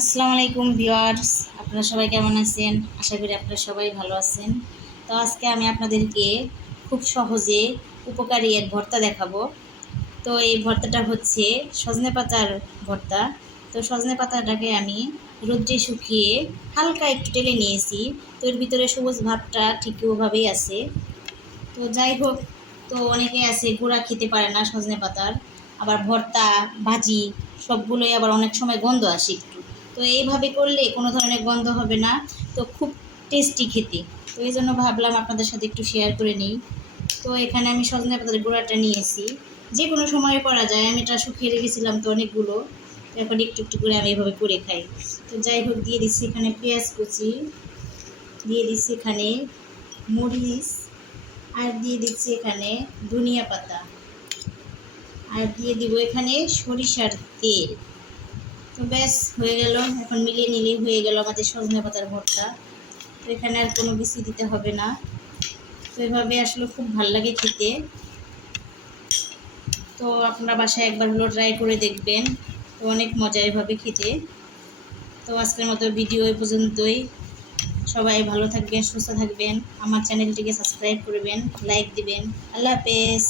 আসসালামু আলাইকুম ভিউয়ার্স, আপনারা সবাই কেমন আছেন? আশা করি আপনারা সবাই ভালো আছেন। তো আজকে আমি আপনাদেরকে খুব সহজে উপকারী এক ভর্তা দেখাবো। তো এই ভর্তাটা হচ্ছে সজনে পাতার ভর্তা। তো সজনে পাতাটাকে আমি রোদ্রে শুকিয়ে হালকা একটু টেলে নিয়েছি। তো এর ভিতরে সবুজ ভাবটা ঠিক ওভাবেই আছে। তো যাই হোক, তো অনেকে আছে গুঁড়া খেতে পারে না সজনে পাতার। আবার ভর্তা, ভাজি, সবগুলোই আবার অনেক সময় গন্ধ আসে একটু। তো এইভাবে করলে কোনো ধরনের গন্ধ হবে না। তো খুব টেস্টি খেতে। তো এই জন্য ভাবলাম আপনাদের সাথে একটু শেয়ার করে নিই। তো এখানে আমি সজনে পাতার গুঁড়াটা নিয়েছি। যে কোনো সময় করা যায়। আমি এটা শুকিয়ে রেখেছিলাম তো অনেকগুলো। এখন একটু একটু করে আমি এভাবে করে খাই। তো যাই হোক, দিয়ে দিচ্ছি এখানে পেঁয়াজ কুচি। দিয়ে দিচ্ছি এখানে মরিচ। আর দিয়ে দিচ্ছি এখানে ধনিয়া পাতা। আর দিয়ে দিব এখানে সরিষার তেল। ব্যাস হয়ে গেল, এখন মিলিয়ে নিলেই হয়ে গেল আমাদের সজনে পাতার ভর্তা। তো এখানে আর কোনো কিছু দিতে হবে না। তো এভাবে আসলে খুব ভালো লাগে খেতে। তো আপনারা বাসায় একবার হলো ট্রাই করে দেখবেন। তো অনেক মজা এভাবে খেতে। তো আজকের মতো ভিডিও এ পর্যন্তই। সবাই ভালো থাকবেন, সুস্থ থাকবেন। আমার চ্যানেলটিকে সাবস্ক্রাইব করবেন, লাইক দিবেন। আল্লাহ হাফেজ।